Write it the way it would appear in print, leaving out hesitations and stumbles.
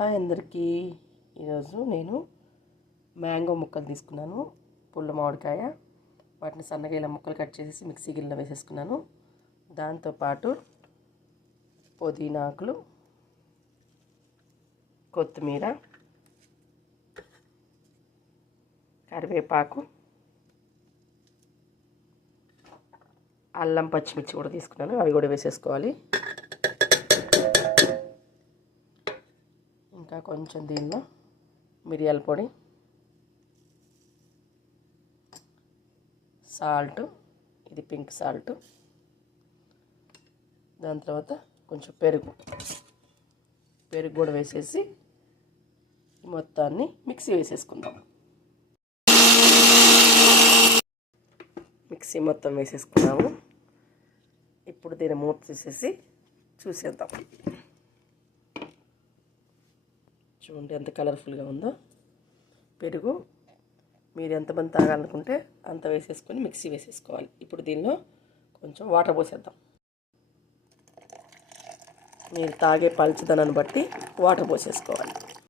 Hi అందరికీ. ఈరోజు నేను మ్యాంగో ముక్కలు తీసుకున్నాను, పుల్ల మామిడికాయ. వాటిని సన్నగా ఇలా ముక్కలు కట్ చేసి మిక్సీ గిన్నెలో వేసేసుకున్నాను. దాంతోపాటు పుదీనా ఆకులు, కొత్తిమీర, కరివేపాకు, అల్లం పచ్చిమిర్చి కూడా తీసుకున్నాను, అవి కూడా వేసేసుకోవాలి. ఇంకా కొంచెం దీనిలో మిరియాల పొడి, సాల్ట్, ఇది పింక్ సాల్ట్, దాని తర్వాత కొంచెం పెరుగు కూడా వేసేసి మొత్తాన్ని మిక్సీ వేసేసుకుందాం. మిక్సీ మొత్తం వేసేసుకున్నాము. ఇప్పుడు దీన్ని మూత తీసేసి చూసేద్దాం. చూడండి ఎంత కలర్ఫుల్గా ఉందో. పెరుగు మీరు ఎంతమంది తాగాలనుకుంటే అంత వేసేసుకొని మిక్సీ వేసేసుకోవాలి. ఇప్పుడు దీనిలో కొంచెం వాటర్ పోసేద్దాం. మీరు తాగే పలుచదనాన్ని బట్టి వాటర్ పోసేసుకోవాలి.